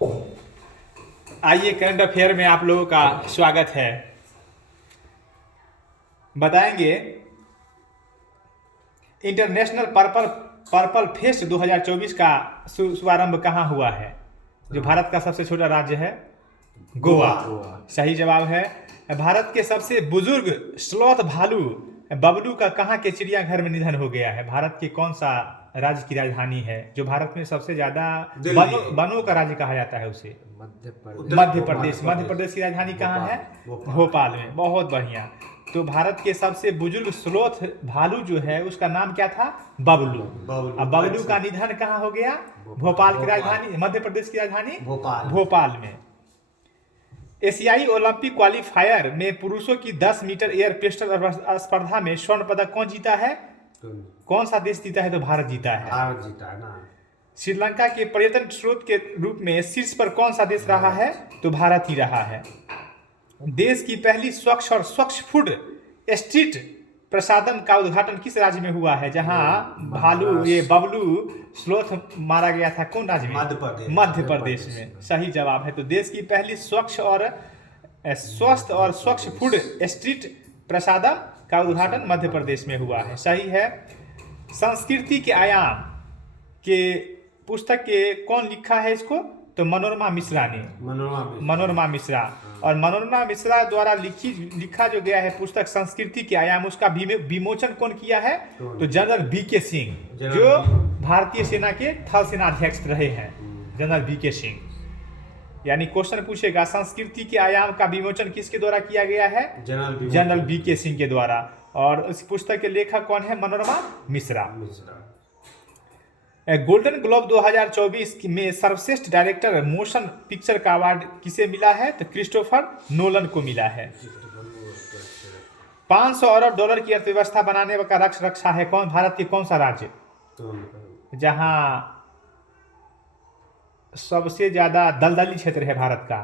आइए, current affair में आप लोगों का स्वागत है। बताएंगे इंटरनेशनल पर्पल पर्पल फेस्ट 2024 का शुभारंभ कहाँ हुआ है। जो भारत का सबसे छोटा राज्य है गोवा। सही जवाब है। भारत के सबसे बुजुर्ग स्लॉथ भालू बबलू का कहाँ के चिड़ियाघर में निधन हो गया है। भारत के कौन सा राज्य की राजधानी है जो भारत में सबसे ज्यादा वनों का राज्य कहा जाता है उसे? मध्य प्रदेश। मध्य प्रदेश की राजधानी कहाँ है? भोपाल में। बहुत बढ़िया। तो भारत के सबसे बुजुर्ग स्लोथ भालू जो है उसका नाम क्या था? बबलू। अब बबलू का निधन कहाँ हो गया? भोपाल की राजधानी, मध्य प्रदेश की राजधानी भोपाल में। एशियाई ओलंपिक क्वालिफायर में पुरुषों की 10 मीटर एयर पिस्टल स्पर्धा में स्वर्ण पदक कौन जीता है? कौन सा देश जीता है? तो भारत जीता है। भारत जीता है ना। श्रीलंका के पर्यटन स्रोत के रूप में शीर्ष पर कौन सा देश रहा है? तो भारत ही रहा है। देश की पहली स्वच्छ और स्वच्छ फूड स्ट्रीट प्रसादम का उद्घाटन किस राज्य में हुआ है जहां भालू ये बबलू स्लोथ मारा गया था? कौन राज्य में? मध्य प्रदेश में। सही जवाब है। तो देश की पहली स्वच्छ और स्वस्थ और स्वच्छ फूड स्ट्रीट प्रसादम का उद्घाटन मध्य प्रदेश में हुआ है। सही है। संस्कृति के आयाम के पुस्तक के कौन लिखा है इसको? तो मनोरमा मिश्रा ने। मनोरमा मिश्रा। और मनोरमा मिश्रा द्वारा लिखा जो गया है पुस्तक संस्कृति के आयाम, उसका विमोचन कौन किया है? तो जनरल बीके सिंह, जो भारतीय सेना के थल सेनाध्यक्ष रहे हैं। General BK Singh. यानी क्वेश्चन पूछेगा संस्कृति के आयाम का विमोचन किसके द्वारा किया गया है? जनरल बीके सिंह के द्वारा। और इस पुस्तक के लेखक कौन है? मनोरमा मिश्रा। गोल्डन ग्लोब 2024 में सर्वश्रेष्ठ डायरेक्टर मोशन पिक्चर का अवार्ड किसे मिला है? तो क्रिस्टोफर नोलन को मिला है। 500 अरब डॉलर की अर्थव्यवस्था बनाने का लक्ष्य रखा है कौन? भारत के कौन सा राज्य जहां सबसे ज्यादा दलदली क्षेत्र है भारत का?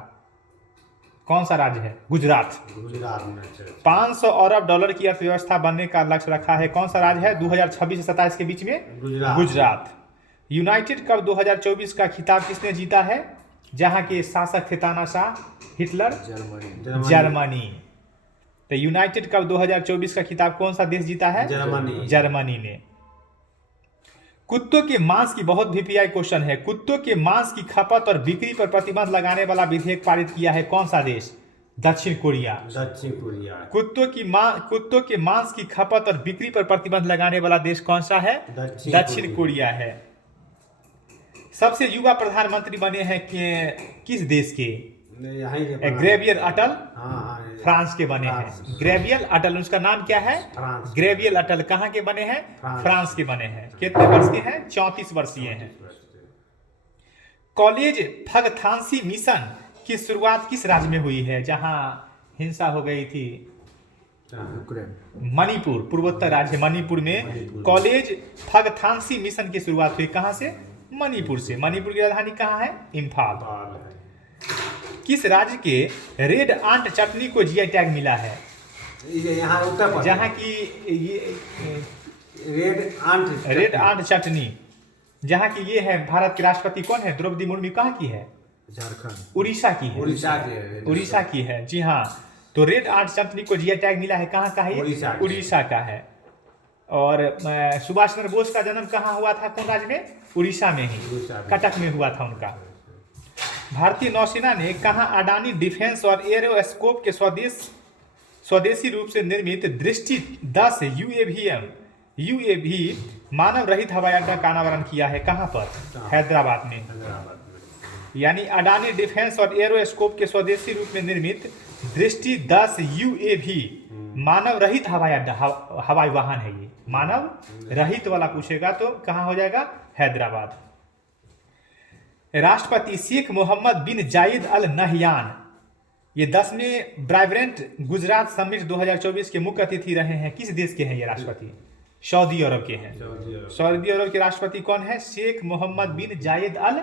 कौन सा राज्य है? गुजरात। 500 अरब डॉलर की अर्थव्यवस्था बनने का लक्ष्य रखा है कौन सा राज्य है? 2026 से 27 के बीच में गुजरात। यूनाइटेड कप 2024 का खिताब किसने जीता है? जहां के शासक थे तानाशाह हिटलर, जर्मनी। तो यूनाइटेड कप 2024 का खिताब कौन सा देश जीता है? जर्मनी ने। कुत्तों के मांस की बहुत वीपीआई क्वेश्चन है। कुत्तों के मांस की खपत और बिक्री पर प्रतिबंध लगाने वाला विधेयक पारित किया है कौन सा देश? दक्षिण कोरिया। कुत्तों के मांस की खपत और बिक्री पर प्रतिबंध लगाने वाला देश कौन सा है? दक्षिण कोरिया है। सबसे युवा प्रधानमंत्री बने हैं किस देश के? ग्रेवियल अटल फ्रांस के बने हैं। ग्रेवियल अटल, उसका नाम क्या है? ग्रेवियल अटल। कहाँ के बने हैं? फ्रांस के बने हैं। कितने वर्ष के हैं? 34 वर्षीय हैं। कॉलेज फगथांसी मिशन की शुरुआत किस राज्य में हुई है जहां हिंसा हो गई थी? मणिपुर। पूर्वोत्तर राज्य मणिपुर में कॉलेज फगथांसी मिशन की शुरुआत हुई। कहां से? मणिपुर से। मणिपुर की राजधानी कहाँ है? इम्फाल। किस राज्य के रेड आंट चटनी को जीआई टैग मिला है? जहाँ की ये रेड आंट चटनी, जहाँ की ये है। भारत के राष्ट्रपति कौन है? द्रौपदी मुर्मू। कहाँ की है? झारखंड। उड़ीसा की है। उड़ीसा की है, जी हाँ। तो रेड आंट चटनी को जीआई टैग मिला है। कहाँ का है? उड़ीसा का है। और सुभाष चंद्र बोस का जन्म कहाँ हुआ था? कौन राज्य में? उड़ीसा में ही, कटक में हुआ था उनका। भारतीय नौसेना ने कहाँ अडानी डिफेंस और एरोस्कोप के स्वदेशी रूप से निर्मित दृष्टि 10 यूएवी मानव रहित हवाई अड्डा का अनावरण किया है? कहाँ पर? हैदराबाद में। यानी अडानी डिफेंस और एरोस्कोप के स्वदेशी रूप में निर्मित दृष्टि 10 यूएवी मानव रहित हवाई अड्डा, हवाई वाहन है ये। मानव रहित वाला पूछेगा तो कहाँ हो जाएगा? हैदराबाद। राष्ट्रपति शेख मोहम्मद बिन जायद अल नहयान ये 10वें ब्राइब्रेंट गुजरात समिट 2024 के मुख्य अतिथि रहे हैं। किस देश के हैं ये राष्ट्रपति? सऊदी अरब के हैं। सऊदी अरब के राष्ट्रपति कौन है? शेख मोहम्मद बिन जायद अल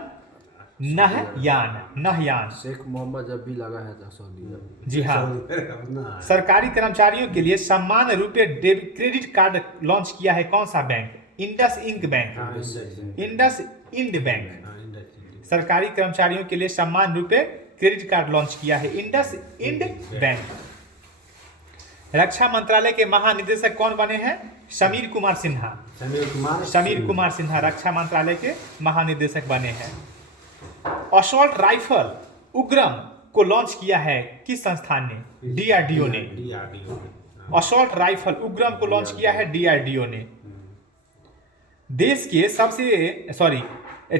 नहयान। शेख मोहम्मद जब भी लगा है सऊदी। जी हाँ। सरकारी कर्मचारियों के लिए सम्मान रुपए क्रेडिट कार्ड लॉन्च किया है कौन सा बैंक? IndusInd bank. IndusInd bank. सरकारी कर्मचारियों के लिए सम्मान रूपे क्रेडिट कार्ड लॉन्च किया है? Indus end bank. रक्षा मंत्रालय के महानिदेशक कौन बने हैं? समीर कुमार सिन्हा। समीर कुमार सिन्हा रक्षा मंत्रालय के महानिदेशक बने हैं। असॉल्ट राइफल उग्रम को लॉन्च किया है किस संस्थान ने? डीआरडीओ ने। असॉल्ट राइफल उग्रम को लॉन्च किया है डीआरडीओ ने। देश के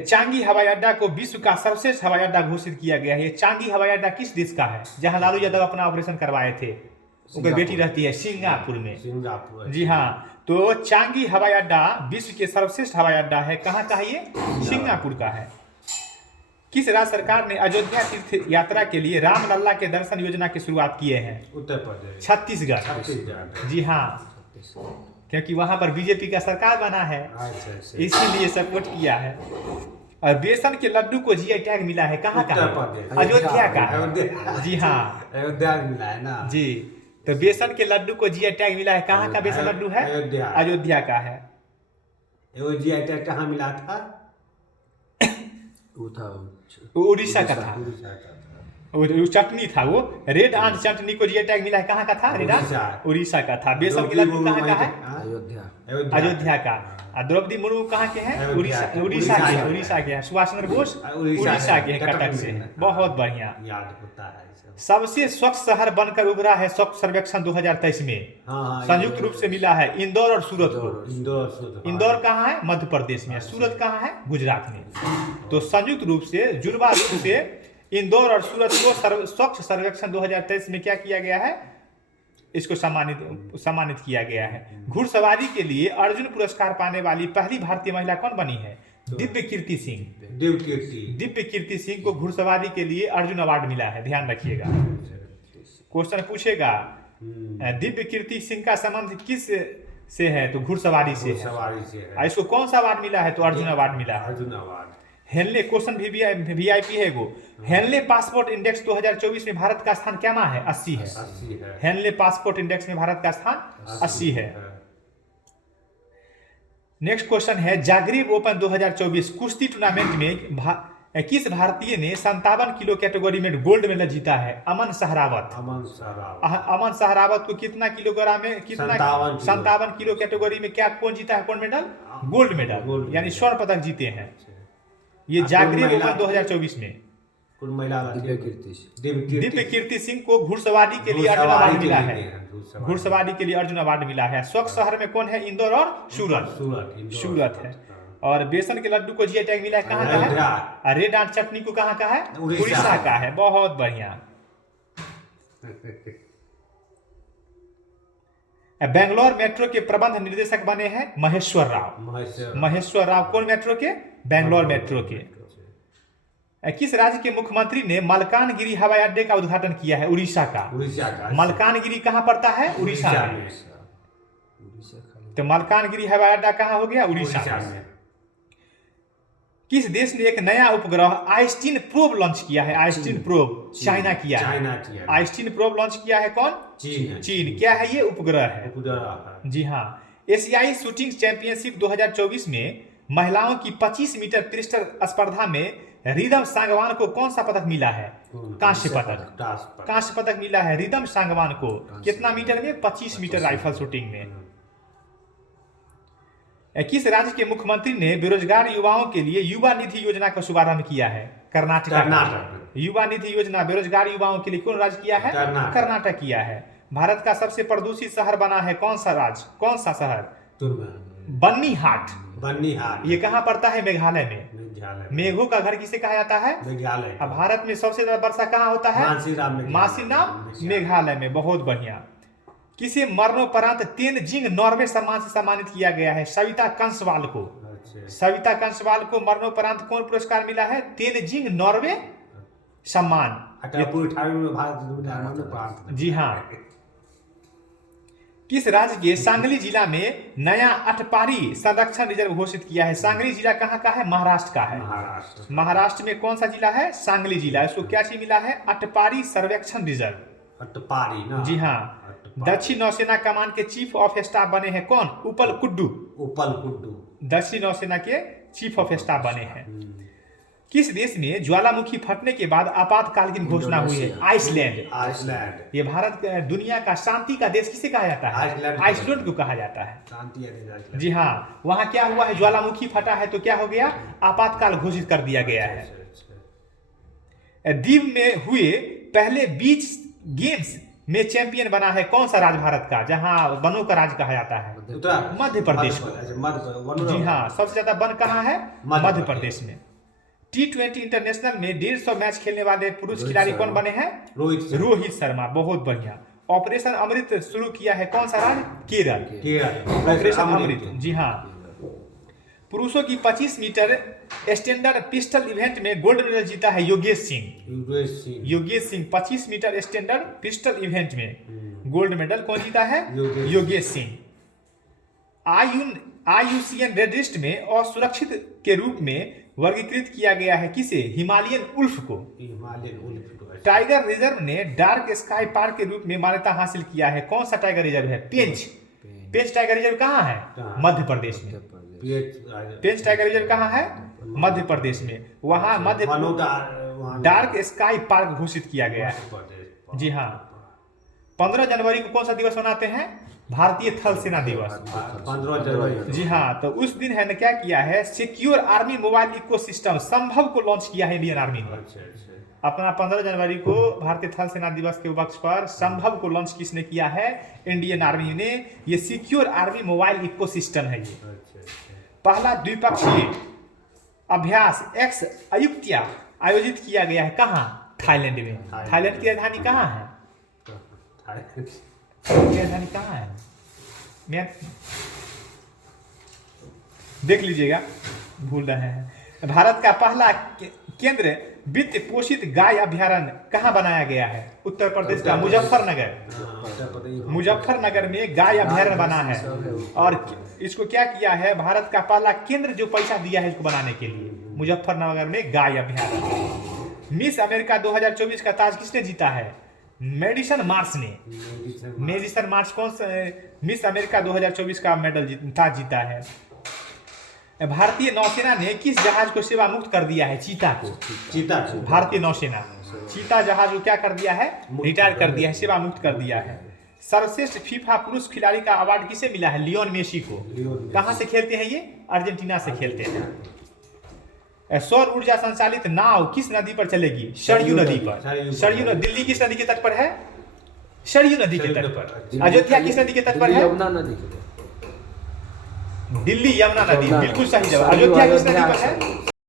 चांगी हवाई अड्डा को विश्व का सर्वश्रेष्ठ हवाई अड्डा घोषित किया गया है। ये चांगी हवाई अड्डा किस देश का है जहां लालू यादव अपना ऑपरेशन करवाए थे? उनकी बेटी रहती है सिंगापुर में। जी हाँ, तो चांगी हवाई अड्डा विश्व के सर्वश्रेष्ठ हवाई अड्डा है। कहाँ का है ये? सिंगापुर का है। किस राज्य सरकार ने अयोध्या तीर्थ यात्रा के लिए रामलला के दर्शन योजना की शुरुआत किए हैं? उत्तर प्रदेश। छत्तीसगढ़। जी हाँ, क्योंकि वहां पर बीजेपी का सरकार बना है, इसीलिए सपोर्ट किया है। और बेसन के लड्डू को जीआई टैग मिला है। कहाँ का? अयोध्या का। जी हाँ, अयोध्या मिला है ना जी। तो बेसन के लड्डू को जीआई टैग मिला है। कहाँ का बेसन लड्डू है? अयोध्या का है। जीआई टैग कहाँ मिला था? वो था उड़ीसा का था। वो चटनी था, वो रेड आंट चटनी को जीआई टैग मिला है। कहाँ का था? उड़ीसा का था। बेसन के लड्डू कहाँ का है? अयोध्या का। द्रौपदी मुर्मू कहाँ के हैं? उड़ीसा के हैं। सुभाष चंद्र बोस उड़ीसा के हैं, कटक से। बहुत बढ़िया। याद होता है। सबसे स्वच्छ शहर बनकर उभरा है स्वच्छ सर्वेक्षण 2023 में। संयुक्त रूप से मिला है इंदौर और सूरत को। इंदौर कहाँ है? मध्य प्रदेश में। सूरत कहाँ है? गुजरात में। तो संयुक्त रूप से जुड़वा रूप से इंदौर और सूरत को स्वच्छ सर्वेक्षण 2023 में क्या किया गया है? इसको सम्मानित किया गया है। घुड़सवारी के लिए अर्जुन पुरस्कार पाने वाली पहली भारतीय महिला कौन बनी है? दिव्य कीर्ति सिंह। दिव्य कीर्ति सिंह को घुड़सवारी के लिए अर्जुन अवार्ड मिला है, ध्यान रखिएगा। क्वेश्चन पूछेगा दिव्य कीर्ति सिंह का संबंध किस से है? तो घुड़सवारी से है। इसको कौन सा अवार्ड मिला है? तो अर्जुन अवार्ड मिला है। Arjun award. Henley question VIP है वो। हेनले पासपोर्ट इंडेक्स 2024 में भारत का स्थान क्या है? 80 है। हेनले पासपोर्ट इंडेक्स में भारत का स्थान 80 है। नेक्स्ट क्वेश्चन है जागरेब ओपन 2024 कुश्ती टूर्नामेंट में किस भारतीय ने 57 किलो कैटेगरी में गोल्ड मेडल जीता है? अमन सहरावत। अमन सहरावत को कितना किलोग्राम में 57 किलो कैटेगरी में क्या कौन जीता है? कौन मेडल? गोल्ड मेडल, यानी स्वर्ण पदक जीते हैं। ये जागरेब ओपन 2024 में। दिव्य कीर्ति सिंह को घुड़सवारी के लिए अर्जुन अवार्ड मिला है। घुड़सवारी के लिए अर्जुन अवार्ड मिला है। स्वच्छ शहर में कौन है? इंदौर और सूरत है। और बेसन के लड्डू को जीआई टैग मिला है। कहाँ का है? रेड आंट चटनी को कहाँ का है? उड़ीसा का है। बहुत बढ़िया। बेंगलोर मेट्रो के प्रबंध निर्देशक बने हैं महेश्वर राव। महेश्वर राव कौन मेट्रो के? बेंगलोर मेट्रो के। किस राज्य के मुख्यमंत्री ने मलकानगिरी हवाई अड्डे का उद्घाटन किया है? उड़ीसा का। मलकानगिरी कहाँ पड़ता है? उड़ीसा में। तो मलकानगिरी हवाई अड्डा कहाँ हो गया? उड़ीसा में। किस देश ने एक नया उपग्रह आइस्टीन प्रोब लॉन्च किया है? आइस्टीन प्रोब चाइना किया है। आइस्टीन प्रोब लॉन्च किया है कौन? चीन। क्या है ये? उपग्रह है। जी हाँ। एशियाई शूटिंग चैंपियनशिप 2024 में महिलाओं की 25 मीटर पिस्टल स्पर्धा में रिदम सांगवान को कौन सा पदक मिला है? कांस्य पदक। कांस्य पदक मिला है रिदम सांगवान को। कितना मीटर में? 25 मीटर राइफल शूटिंग में। किस राज्य के मुख्यमंत्री ने बेरोजगार युवाओं के लिए युवा निधि योजना का शुभारंभ किया है? कर्नाटक। युवा निधि योजना बेरोजगार युवाओं के लिए कौन राज्य किया है? कर्नाटक किया है। भारत का सबसे प्रदूषित शहर बना है कौन सा राज्य? कौन सा शहर? बन्नीहाट। ये कहाँ पड़ता है? मेघालय में। मेघों का घर किसे कहा जाता है? मेघालय। अब भारत में सबसे ज्यादा वर्षा कहाँ होता है? मासिनाम मेघालय में। बहुत बढ़िया। किसे मरणोपरांत तेनजिंग नॉर्वे सम्मान से सम्मानित किया गया है? सविता कंसवाल को। सविता कंसवाल को मरणोपरांत कौन पुरस्कार मिला है? तेनजिंग नॉर्वे सम्मान। जी हाँ। किस राज्य के सांगली जिला में नया अटपारी संरक्षण रिजर्व घोषित किया है? सांगली जिला कहाँ का है? महाराष्ट्र का है। महाराष्ट्र में कौन सा जिला है? सांगली जिला। इसको क्या चीज मिला है? अटपारी सर्वेक्षण रिजर्व। अटपारी ना? जी हाँ। दक्षिण नौसेना कमान के चीफ ऑफ स्टाफ बने हैं कौन? उपल कुड्डू। दक्षिण नौसेना के चीफ ऑफ स्टाफ बने हैं। किस देश में ज्वालामुखी फटने के बाद आपातकालीन घोषणा हुई है? आइसलैंड। आइसलैंड। ये भारत दुनिया का शांति का देश किसे कहा जाता है? आइसलैंड। आइसलैंड को कहा जाता है। शांति है आइसलैंड। जी हाँ, वहां क्या हुआ है? ज्वालामुखी फटा है तो क्या हो गया? आपातकाल घोषित कर दिया गया है। द्वीप में हुए पहले बीच गेम्स में चैंपियन बना है कौन सा राज्य भारत का, जहां वनों का राज्य कहा जाता है? मध्य प्रदेश को। जी हाँ, सबसे ज्यादा वन कहाँ है? मध्य प्रदेश में। T20 इंटरनेशनल में 150 मैच खेलने वाले पुरुष खिलाड़ी कौन बने हैं? रोहित शर्मा। बहुत बढ़िया। ऑपरेशन अमृत शुरू किया है कौन सा राज्य? केरल। ऑपरेशन अमृत। जी हाँ। पुरुषों की 25 मीटर स्टैंडर्ड पिस्टल इवेंट में गोल्ड मेडल जीता है Yogesh Singh. Yogesh Singh 25 metre standard pistol event में गोल्ड मेडल कौन जीता है? Yogesh Singh. IUCN red list में असुरक्षित के रूप में वर्गीकृत किया गया है किसे? हिमालयन उल्फ को। टाइगर रिजर्व ने डार्क स्काई पार्क के रूप में मान्यता हासिल किया है कौन सा टाइगर रिजर्व है? पेंच टाइगर रिजर्व कहाँ है? मध्य प्रदेश में। पेंच टाइगर रिजर्व कहाँ है? मध्य प्रदेश में। वहां मध्य डार्क स्काई पार्क घोषित किया गया है। जी हाँ। 15 जनवरी को कौन सा दिवस मनाते हैं? भारतीय थल सेना दिवस। 15 जनवरी। जी हाँ, तो उस दिन है ना क्या किया है? सिक्योर आर्मी मोबाइल इकोसिस्टम संभव को लॉन्च किया है इंडियन आर्मी ने। अपना 15 जनवरी को भारतीय थल सेना दिवस के उपलक्ष्य पर संभव को लॉन्च किसने किया है? इंडियन आर्मी ने। ये सिक्योर आर्मी मोबाइल इकोसिस्टम है। ये पहला द्विपक्षीय अभ्यास एक्स अयुक्तिया आयोजित किया गया है कहाँ? थाईलैंड में। थाईलैंड की राजधानी कहाँ है? राजधानी कहाँ है? मैं देख लीजिएगा, भूल रहे हैं। भारत का पहला केंद्र वित्त पोषित गाय अभ्यारण्य कहाँ बनाया गया है? उत्तर प्रदेश का मुजफ्फरनगर। मुजफ्फरनगर में गाय अभ्यारण्य बना है। और इसको क्या किया है? भारत का पहला केंद्र जो पैसा दिया है इसको बनाने के लिए, मुजफ्फरनगर में गाय अभ्यारण्य। मिस अमेरिका 2024 का ताज किसने जीता है? मेडिसन मार्स ने। मेडिसन मार्स कौन सा मिस अमेरिका 2024 का मेडल ताज जीता है? भारतीय नौसेना ने किस जहाज को सेवा मुक्त कर दिया है? चीता को। भारतीय नौसेना चीता जहाज को क्या कर दिया है? रिटायर कर दिया है, सेवा मुक्त कर दिया है। सर्वश्रेष्ठ फीफा पुरुष खिलाड़ी का अवार्ड किसे मिला है? लियोन मेसी को। कहां से खेलते हैं ये? अर्जेंटीना से खेलते हैं। सौर ऊर्जा संचालित नाव किस नदी पर चलेगी? सरयू नदी पर। सरयू नदी दिल्ली किस नदी के तट पर है? सरयू नदी के तट पर। अयोध्या किस नदी के तट पर है? यमुना नदी के। दिल्ली यमुना नदी, बिल्कुल सही जवाब। अयोध्या किस नदी पर है?